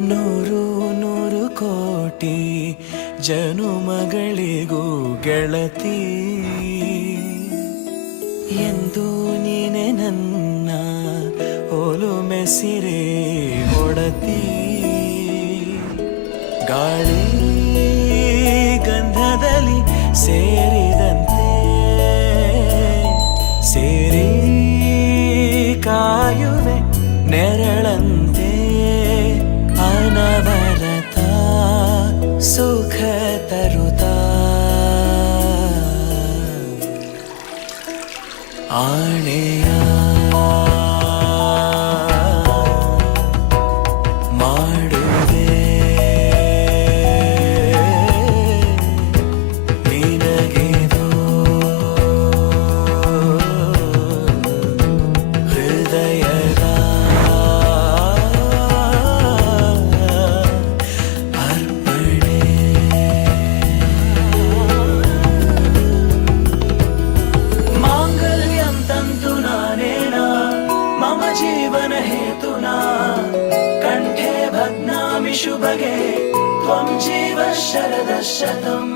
ನೂರು ನೂರು ಕೋಟಿ ಜನುಮಗಳಿಗೂ ಗೆಳತಿ ಎಂದು ನೀನೆ ನನ್ನ ಒಲುಮೆ ಸಿರೆ ಹೊಡತಿ ಗಾಳಿ ಗಂಧದಲ್ಲಿ ಸೇರಿದಂತೆ ಸೇರಿ ಕಾಯುವೆ ನೆರಳಂತೆ ಅನವರತ ಸುಖ ತರುತ್ತಾ ಆಣೆಯ ಮಾಡುವೆ ನಿನಗಿದು ಹೃದಯದ ಅರ್ಪಣೆ ಮಾಂಗಲ್ಯಂ ತಂತು ನಾನೇನ ಮಮ ಜೀವನ ಹೇತುನಾ ಕಂಠೆ ಭಗ್ನಾಮಿ ಶುಭಗೆ ತ್ವಂ ಜೀವ ಶರದಶತಂ